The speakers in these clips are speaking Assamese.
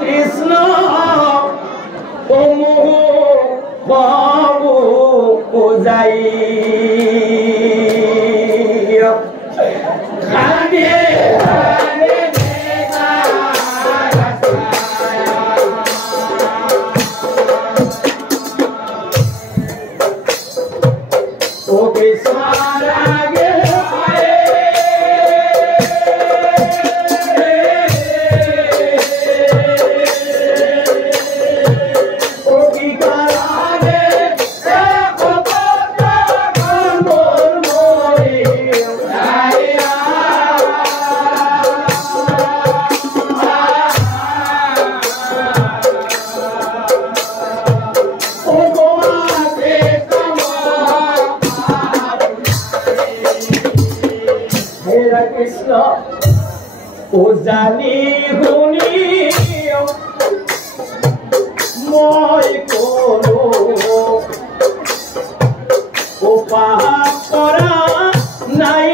কৃষ্ণ ও বাবু পূজাই কৃষ্ণ ও জানি শুনি মই কোনো উপাস কৰা নাই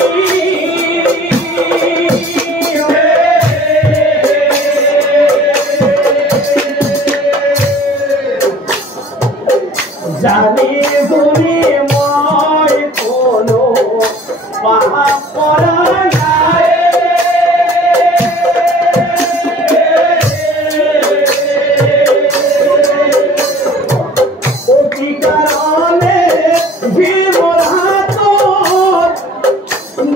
জানি শুনি মই কোনো পাপ কৰা নাই অতি কাৰণে ভীমৰ হাতত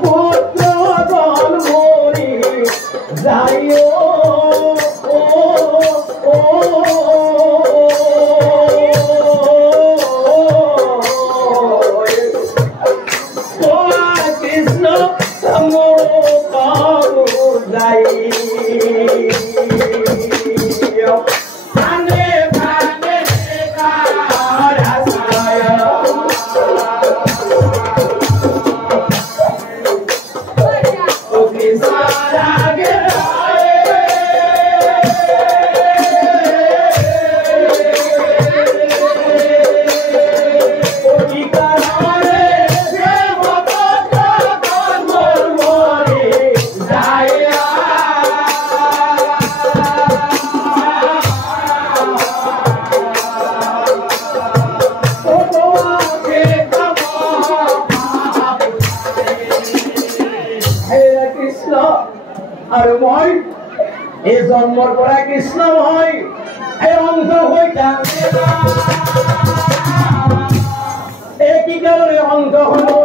পুত্ৰজন মৰি যায় কৃষ্ণ বাবু যাই আৰু মই এই জন্মৰ পৰা কৃষ্ণ মই এই অন্ধ হৈ কি কাৰণে অন্ধ হলো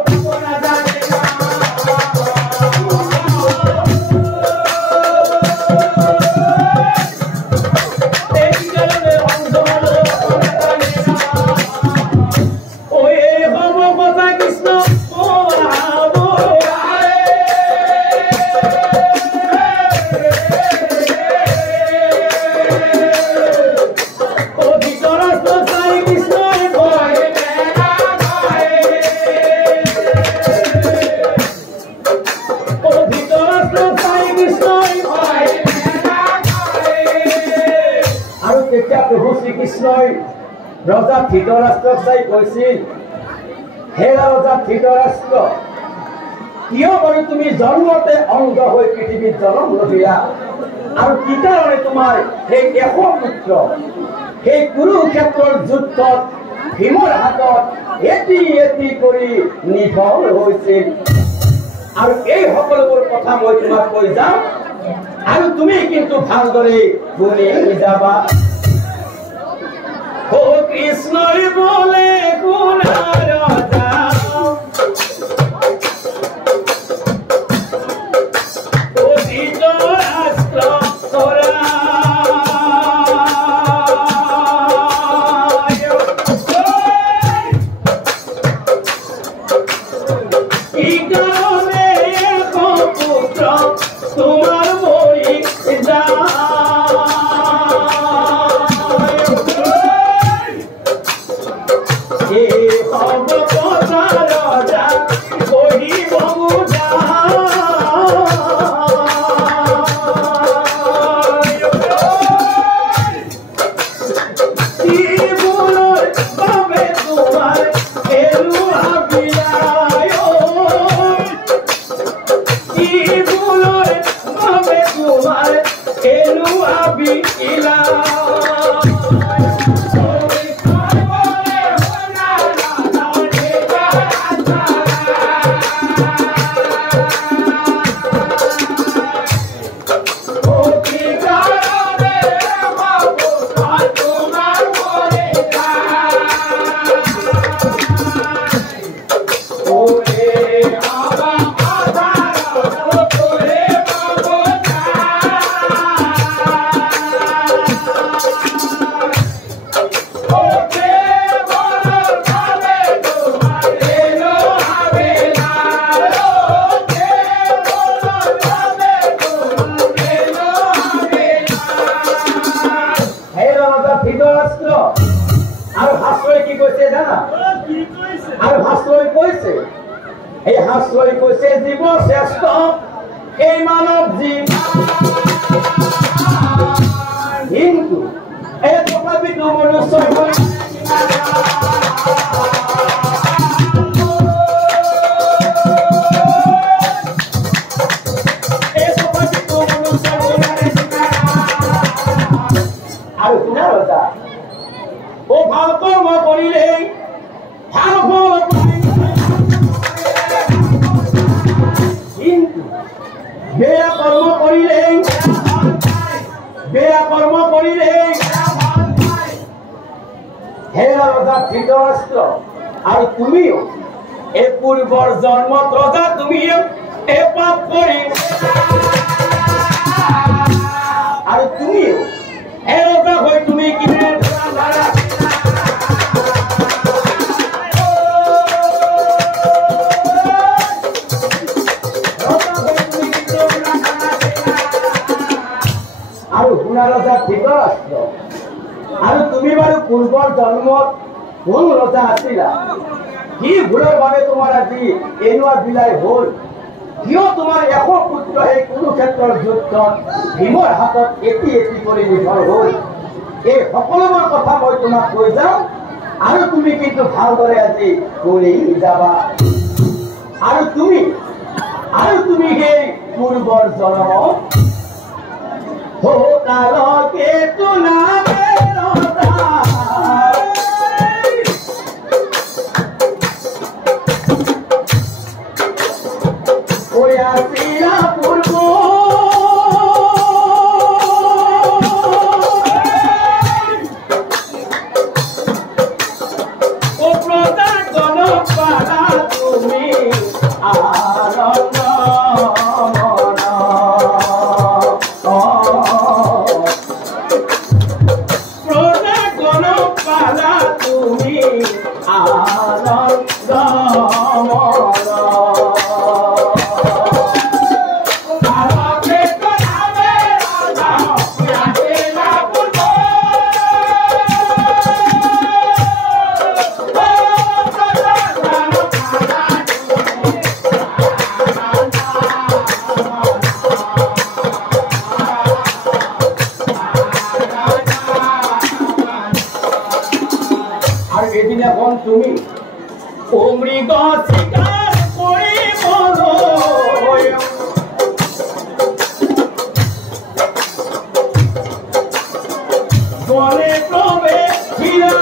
প্ৰভু শ্ৰীকৃষ্ণই ৰজা ধৃতৰাষ্ট্ৰক চাই কৈছিল, হে ৰজা ধৃতৰাষ্ট্ৰ, কিয় বাৰু তুমি জন্মতে অন্ধ হৈ পৃথিৱীত জন্ম লভিলা আৰু কি কাৰণে তোমাৰ সেই এশ পুত্ৰ সেই কুৰুক্ষেত্ৰৰ যুদ্ধত ভীমৰ হাতত এটি এটি কৰি নিধন হৈছিল। আৰু এই সকলোবোৰ কথা মই তোমাক কৈ যাম আৰু তুমি কিন্তু ভালদৰে শুনি যাবা। ও কৃষ্ণই বলে কোনা রাজা ও ধৃতরাষ্ট্র তোরা কি কারণে এক পুত্র তোমার মরি যা Oh এই হাস্যই কৈছে জীৱ শ্ৰেষ্ঠ এই মানৱ জীৱ কিন্তু এই তথাপিতো মনুষ্য আৰু শুনা ৰজা ও ভাল কৰ্ম কৰিলে ভাল ফল কিন্তু বেয়া কৰ্ম কৰিলে হে ৰজা ধৃতৰাষ্ট্ৰ আৰু তুমিও এই পূৰ্বৰ জন্মত ৰজা তুমিও এই পাপ কৰি আৰু তুমিও এই ৰজা হৈ তুমি কিনে আৰু শুনা ৰজা ধৃতৰাষ্ট্ৰ আৰু তুমি বাৰু পূৰ্বৰ জন্মত কোন ৰজা আছিলা কি ভুলৰ বাবে তোমাৰ আজি এনেকুৱা বিলাই হ'ল কিয় তোমাৰ 100 পুত্ৰ এই কুৰুক্ষেত্ৰৰ যুদ্ধত ভীমৰ হাতত এটি কৰি নিৰ্ভৰ হ'ল এই সকলোবোৰ কথা মই তোমাক কৈ যাম আৰু তুমি কিন্তু ভালদৰে আজি কৰি যাবা আৰু তুমি সেই পূৰ্বৰ জন্মত হোতালকে তুনাবে ৰজা ওই আসিলা পূর্ব ও প্রজা গণ পালা তুমি আনন্দ তুমি ও মৃগ শিকার করে বলে প্রবে হীরা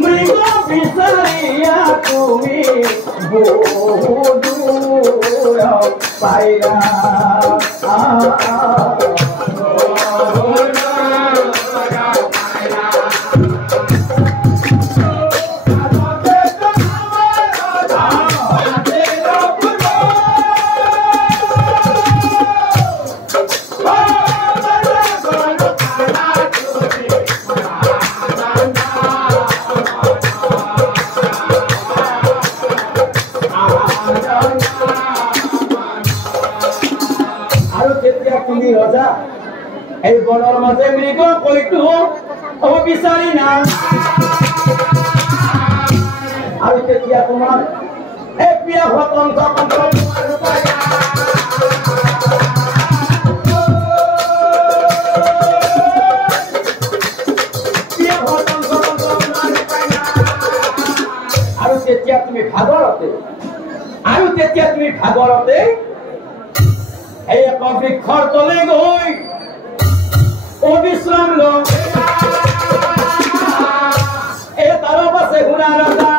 মৃগ বিচারিয়া তুমি পাইরা ৰজা এই বনৰ মাজে মৃগ কৈতো হ'ব বিচাৰি না আৰু তেতিয়া তোমাৰ এই প্ৰিয় ভকন আৰু তেতিয়া তুমি ভাগৰতে এই এক বৃক্ষৰ তলে গৈ অবিশ্ৰাম ল এই তাৰ পাছে শুনা ৰজা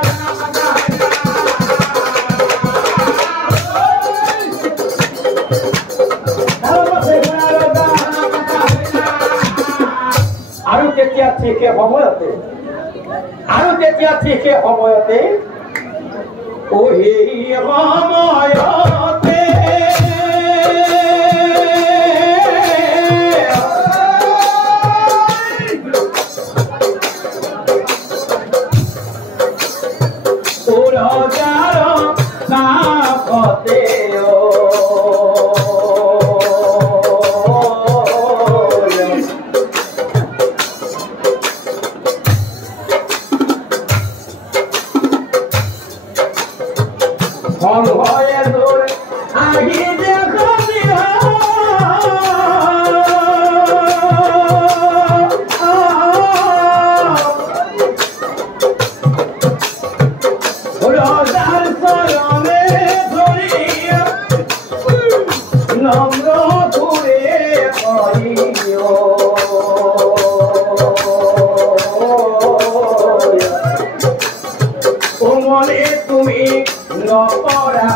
আৰু তেতিয়া ঠিক সময়তে ও সেই সময়তে নম্র ঘুরে করিও ও মনে তুমি নকরা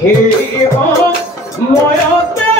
হে ময়তে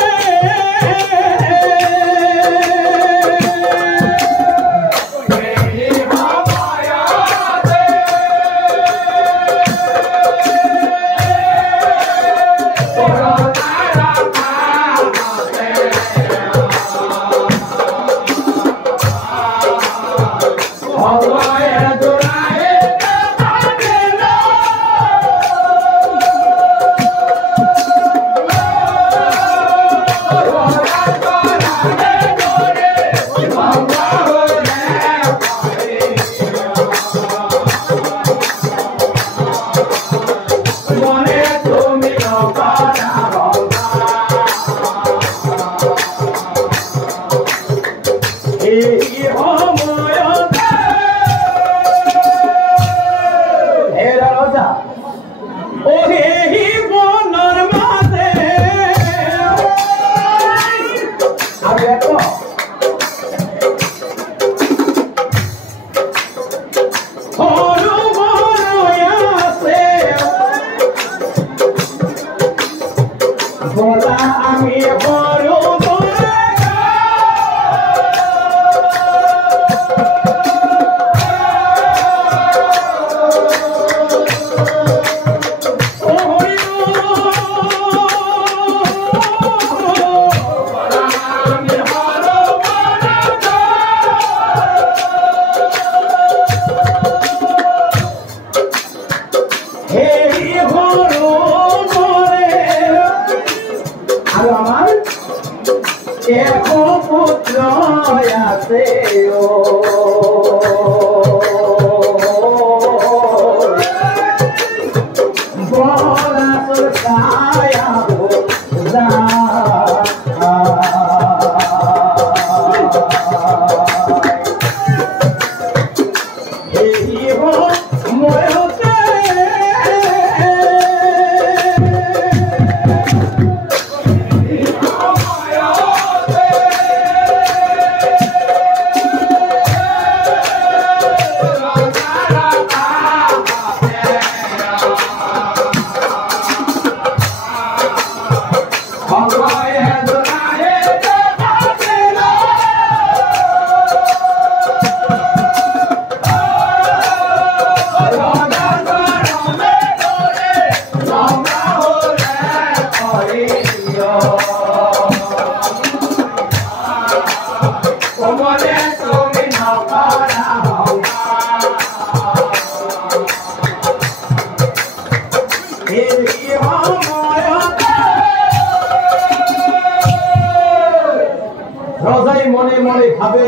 রজাই মনে মনে ভাবে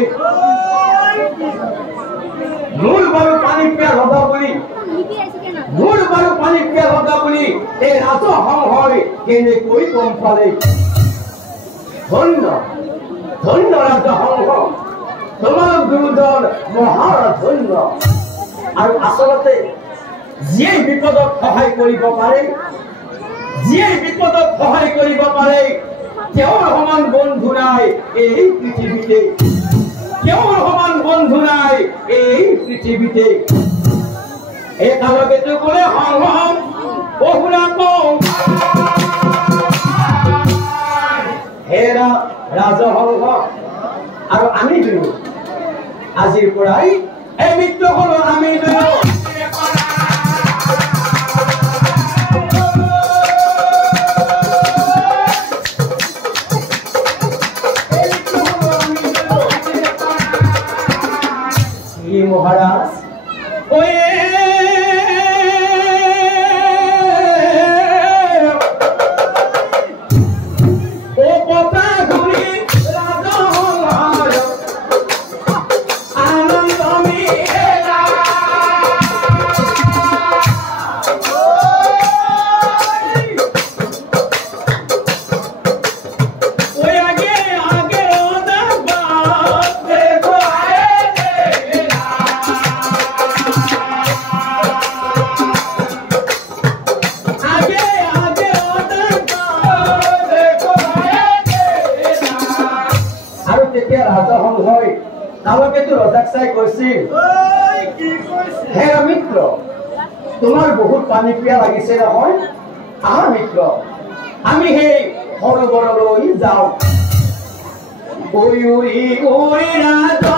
মূল বারো পানি পিয়া রজা বলি মূল বারো পানি পিয়া রজা বলি এই রাজ হং হয় কেনে কই কম পালে ধন্য ধন্য রাজা হং হং তোমার গুরুজন মহারাজ ধন্য আর আসলতে যিয়ে বিপদত সহায় কৰিব পাৰে যিয়ে বিপদত সহায় কৰিব পাৰে কেউর সমান বন্ধু নাই এই পৃথিবীতে কেউর সমান বন্ধু নাই এই পৃথিবীতে একালকে তো বলে হং হং বহুরা কম হেরা রাজা হং হং আর আমি দুয়ো আজিৰ পৰাই এই মিত্ৰ হলো আমি দুয়ো মহাৰাজ ও পতা ঘুৰি ৰাজা আনন্দ মেলা ওই আগে আগে দেখো আয়ে হয়তো ৰজাক চাই কৈছিল হে মিত্ৰ তোমাৰ বহুত পানী পিয়া লাগিছে নহয় আহা মিত্ৰ আমি সেই সৰোবৰলৈ যাওঁ উৰি উৰি ৰাজা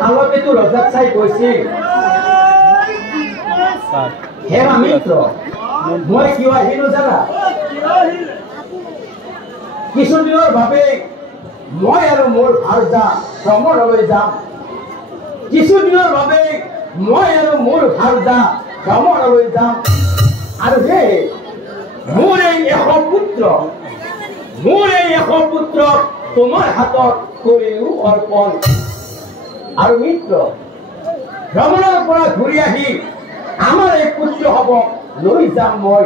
কালকেতু ৰজাক চাই কৈছিল হে মিত্ৰ মই কিয় আহিলো জানা কিছুদিনৰ বাবে মই আৰু মোৰ ভাৰ্যা ভ্ৰমণলৈ যাম কিছুদিনৰ বাবে মই আৰু মোৰ ভাৰ্যা ভ্ৰমণলৈ যাম আৰু হে মোৰ এই এশ পুত্ৰ তোমাৰ হাতত কৰিলো অৰ্পণ আৰু মিত্ৰ ভ্ৰমণৰ পৰা ঘূৰি আহি আমাৰ এই পুত্ৰ হব লৈ যাম মই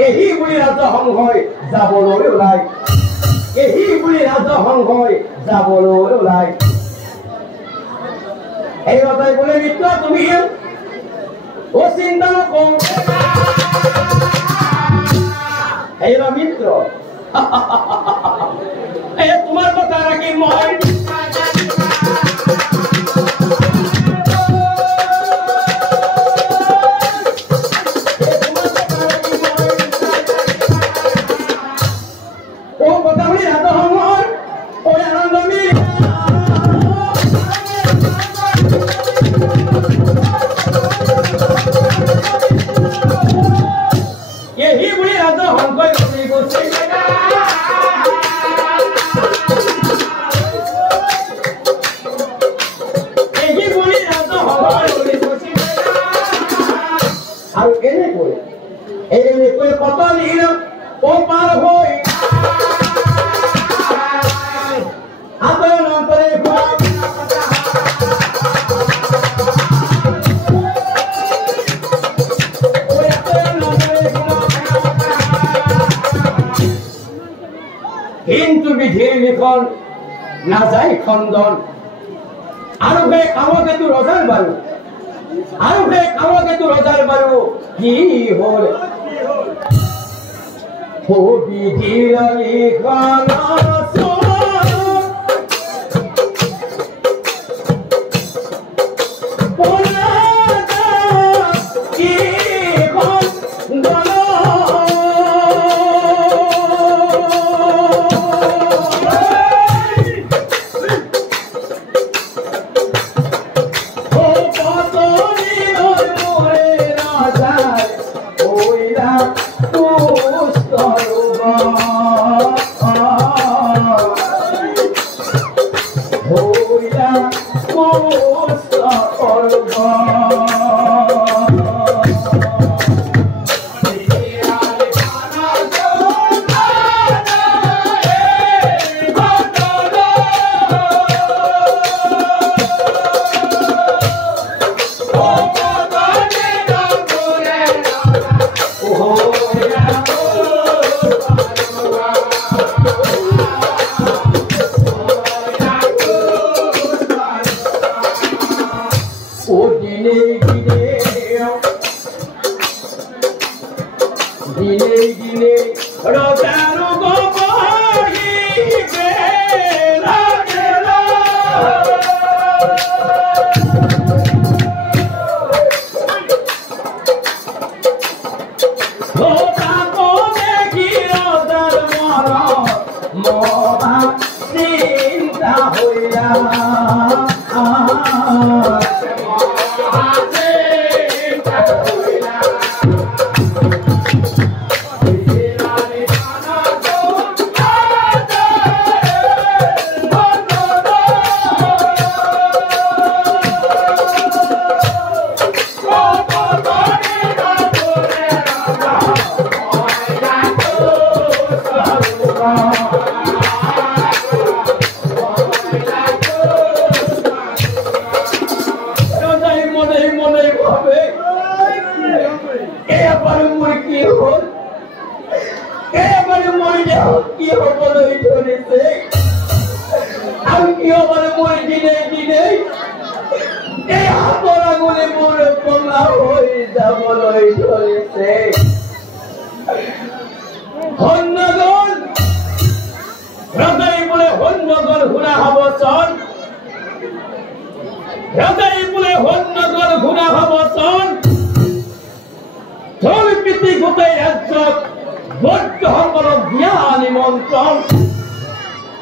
এহি বুলি ৰাজসংঘই যাবলৈ ওলাই এহি বুলি ৰাজসংঘই যাবলৈ ওলাই এই কথাই বলে মিত্ৰ তুমি ও চিন্তা নকৰো এই মিত্ৰ এই তোমাৰ কথা ৰাখি মই নাযায় খণ্ডন আৰু সেই কামকেতু ৰজাৰ বাৰু কি হ'ল বিধিৰ লিখন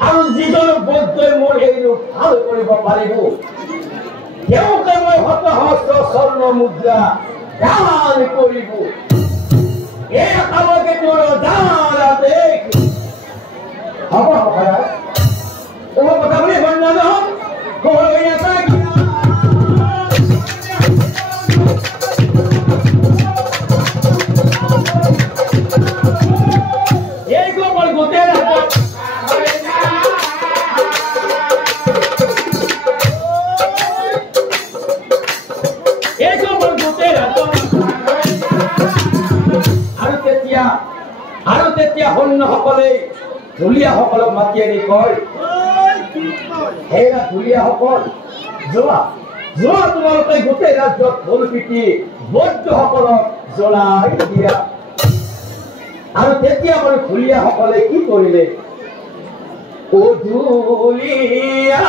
আৰু যিজন বৌদ্ধই মোৰ এই ৰূপ ভাল কৰিব পাৰিব তেওঁকে মই শতসহস্ৰ স্বৰ্ণ মুদ্ৰা দান কৰিব। এই কামকে তোৰ ৰজাৰ হ'ব মহাৰাজ তোমাৰ কথা বুলি বন্ধ নহওক হৈ আছে আৰু তেতিয়া সৈন্যসকলে ঢুলীয়াসকলক মাতি আনি কয় হেৰা ঢুলীয়াসকল যোৱা যোৱা তোমালোকে গোটেই ৰাজ্যত ঢোল পিটি বৌদ্ধসকলক জ্বলাই দিয়া। আৰু তেতিয়া বাৰু ঢুলীয়াসকলে কি কৰিলে ও ঢুলীয়া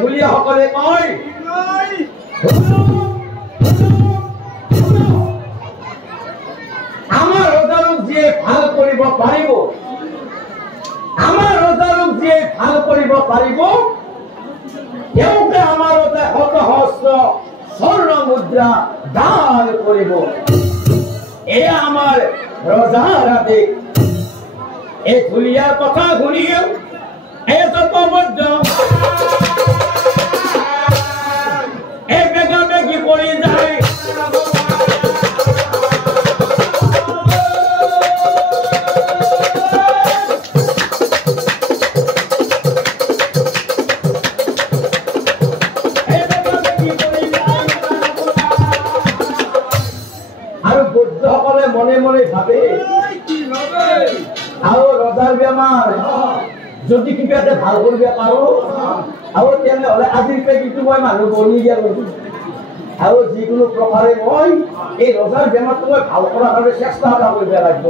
ঢুলীয়াসকলে কয় আমাৰ ৰজাক যিয়ে ভাল কৰিব পাৰিব আমাৰ ৰজাক যিয়ে ভাল কৰিব পাৰিব তেওঁকে আমাৰ ৰজাই শতসহস্ৰ স্বৰ্ণ মুদ্ৰা দান কৰিব। এয়া আমাৰ ৰজাৰ আদেশ। এই ঢুলীয়াৰ কথা শুনিও এজন বৌদ্ধ কৰি যায় আৰু বৌদ্ধসকলে মনে মনে ভাবে আৰু ৰজাৰ বেমাৰ যদি কিবা এটা ভাল কৰিব পাৰো আৰু তেনেহ'লে আজিৰ পেকিটো মই মানুহ বনি দিয়া আৰু যিকোনো প্ৰকাৰে মই এই ৰজাৰ বেমাৰটো মই ভাল কৰাৰ কাৰণে চেষ্টা এটা কৰিব লাগিব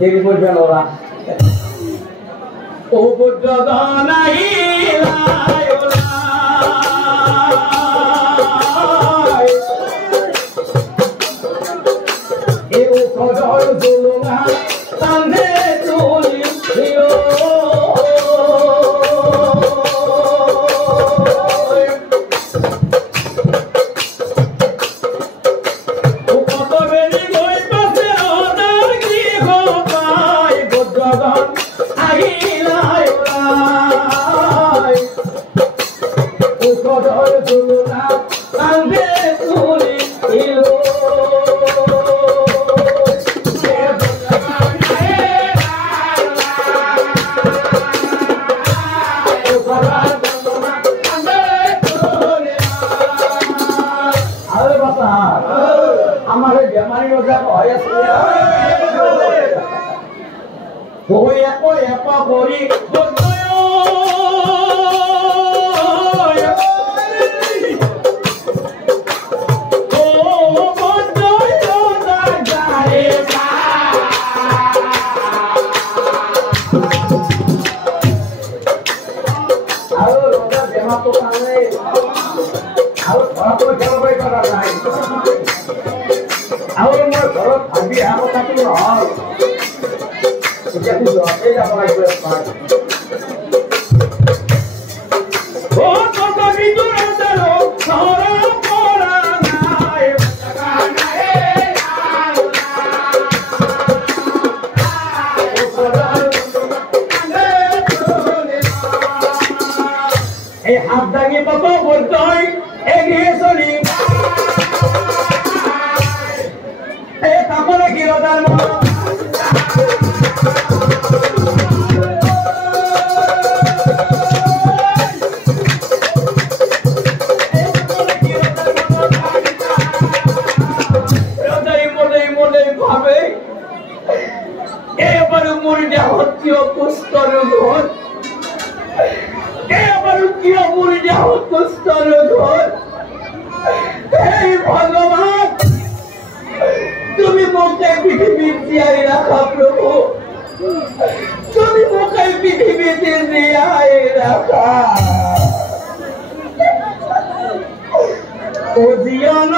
দেৰি কৰিব নোৱাৰা। ও বুদ্ধগণ আহিলা এই ঔষধৰ জোলনা কান্ধে তুলি আমার বেমারি রোজা ভয় আছে করি হাত দাঙি কত বলতই এগিয়ে চলি এই তারপরে কি রোজার মোৰ দেহত কিয় কুষ্ঠ ৰোগ হ'ল বাৰু কিয় মোৰ দেহত কুষ্ঠ ৰোগ হ'ল হে ভগৱান তুমি মোক এই পৃথিৱীত জীয়াই ৰাখা প্ৰভু তুমি মোক এই পৃথিৱীতে জীয়াই ৰাখা ও জীয়ন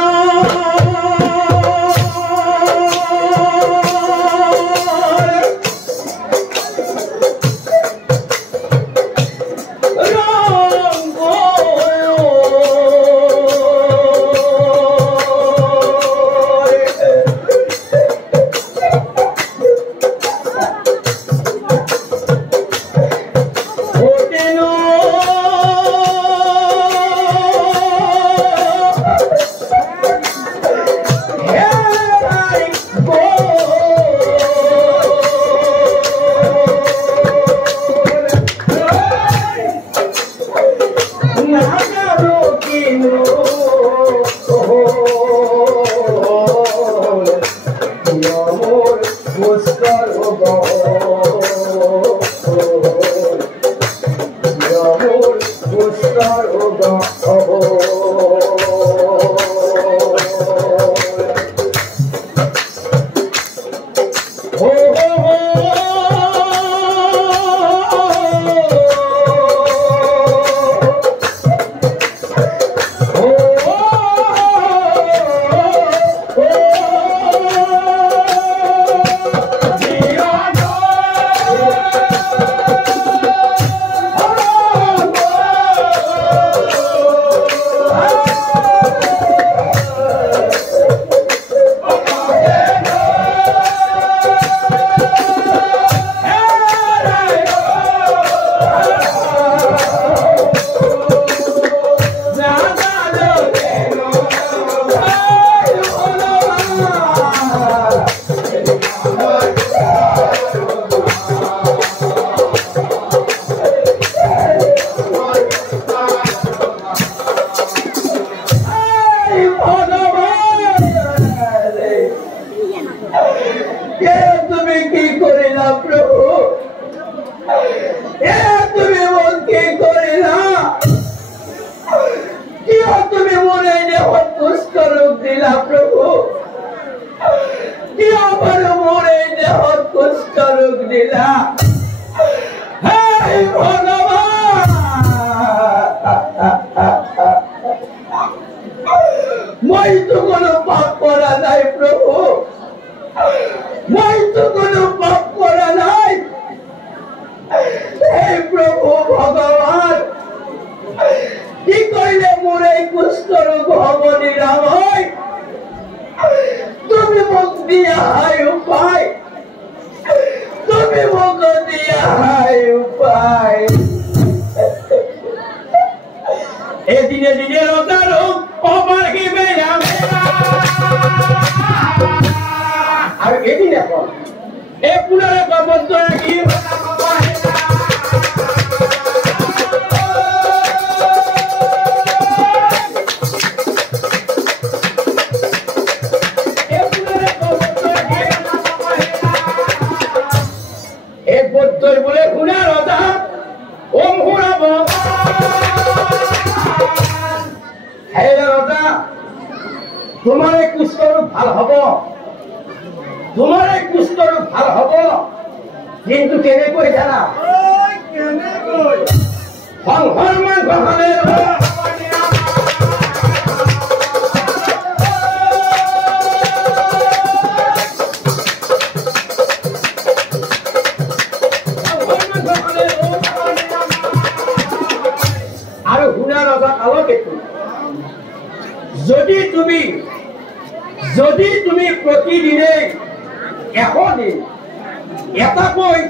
যদি তুমি প্ৰতিদিনে এদিন এটাকৈ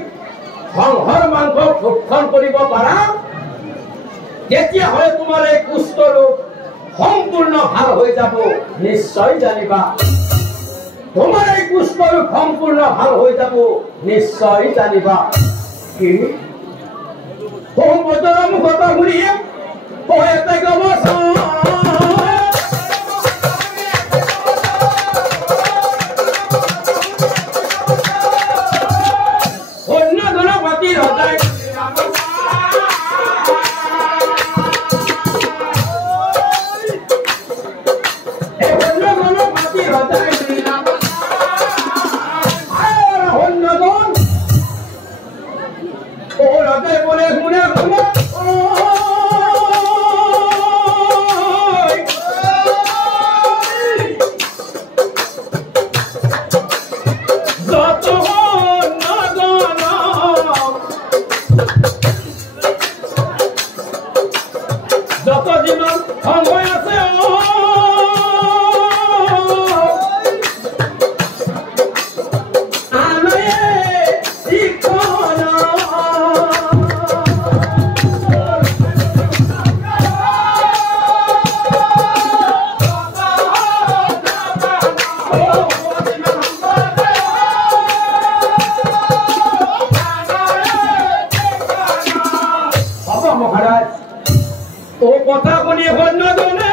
সংহৰ মাংস ভক্ষণ কৰিব পাৰা তেতিয়াহ'লে তোমাৰ এই কুষ্ঠ ৰোগ সম্পূৰ্ণ ভাল হৈ যাব নিশ্চয় জানিবা তোমাৰ এই কুষ্ঠ ৰোগ সম্পূৰ্ণ ভাল হৈ যাব নিশ্চয় জানিবা কি সম্পদৰ মুখত শুনিয়ে এটা গবছ ৰজাই কথা শুনি সৈন্য জনে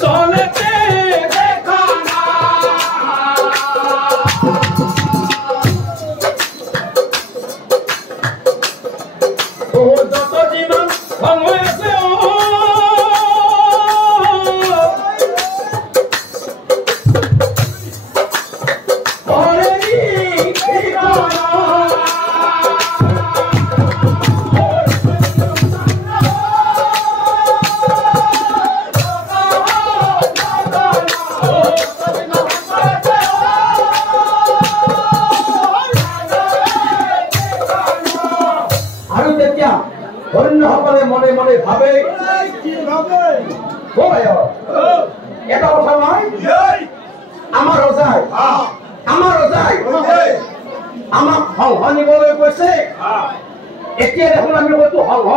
চলেতে দেখা না যত যিমান সময় আছে সকলে মনে মনে ভাবে এটা কথা নয় আমাৰ ৰজাই আমাক সংঘ নিবলৈ কৈছে এতিয়া দেখোন আমি হয়তো সংঘ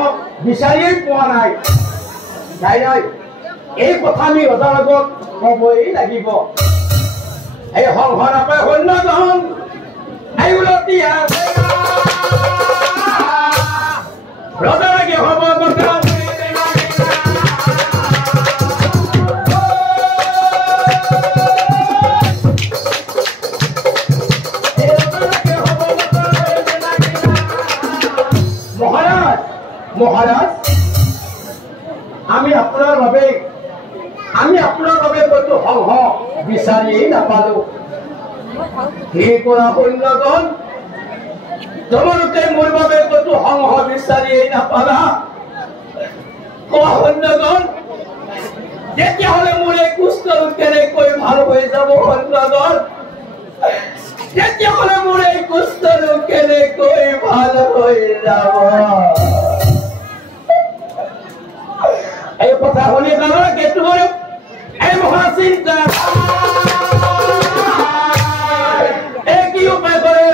বিচাৰিয়েই পোৱা নাই এই কথা আমি ৰজাৰ আগত ক'বই লাগিব এই সংঘ নাপায় সৈন্যজন এইগুলতীয়া ৰজাৰ কি হ'ব কথা মহাৰাজ আমি আপনাৰ বাবে কত সংঘ বিচাৰিয়েই নাপালো সেই কৰা সৈন্যজন তোমালোকে মোৰ বাবে কত সংঘ বিচাৰিয়েই নাপালা সৈন্যজন তেতিয়াহ'লে মোৰ এই কুষ্ঠৰোগ কেনেকৈ ভাল হৈ যাব সৈন্যজন তেতিয়াহ'লে মোৰ এই কুষ্ঠৰোগ কেনেকৈ ভাল হৈ যাব এই কথা শুনি গাঁৱৰ গেটটো এই মহাচিন্তা এই কি উপায় কৰে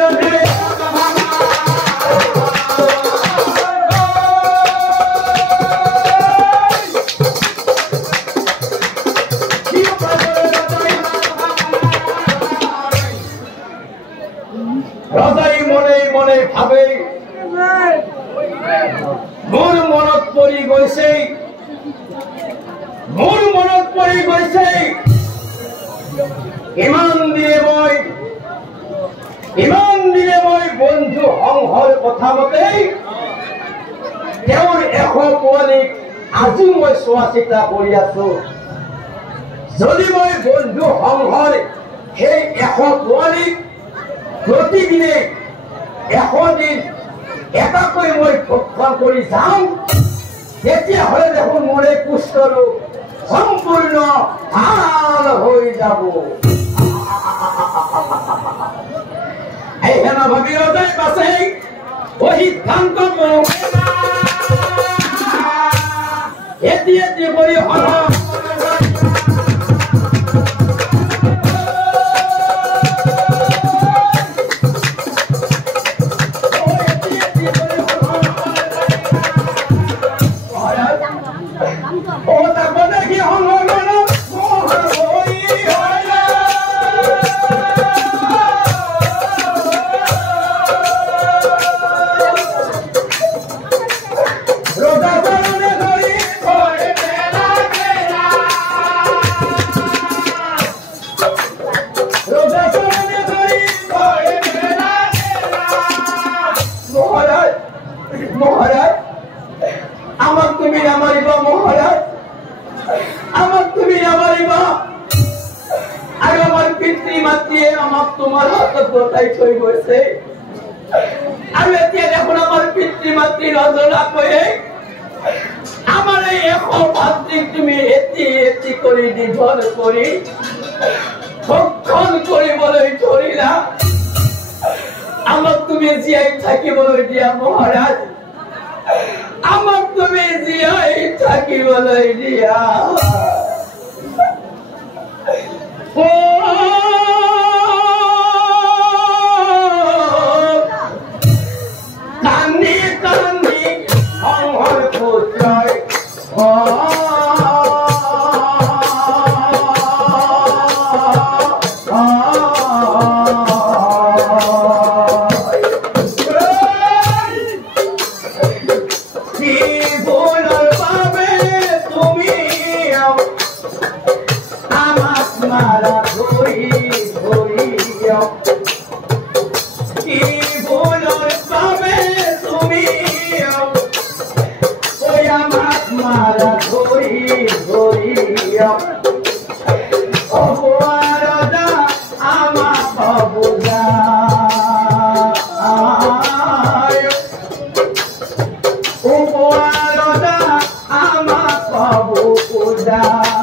ৰজাই মনে মনে ভাবে মোৰ মনত পৰি গৈছে ইমান দিনে মই বন্ধু সংঘৰ কথা মতেই তেওঁৰ 100 পোৱালীক আজি মই চোৱা চিতা কৰি আছো যদি মই বন্ধু সংঘৰ সেই 100 পোৱালীক প্ৰতিদিনে 100 দিন এটাকৈ মই ভক্ষণ কৰি যাওঁ তেতিয়াহ'লে দেখোন মোৰ এই কুষ্ঠৰোগ সম্পূৰ্ণ ভাল হৈ যাব এই হেন ভাবি ৰজাই পাছে সিদ্ধান্ত এটি কৰি তোমাৰ হাতত গতাই থৈ গৈছে আৰু এতিয়া দেখোন আমাৰ পিতৃ মাতৃ ৰজনা কৈয়ে আমাৰ এই এশ ভাতৃক তুমি এটি এটি কৰি দীঘল কৰি ভক্ষণ কৰিবলৈ ধৰিলা আমাক তুমি জীয়াই থাকিবলৈ দিয়া মহাৰাজ আমাক তুমি জীয়াই থাকিবলৈ দিয়া কান্দি কান্দি সংহৰ পুত্ৰই I'm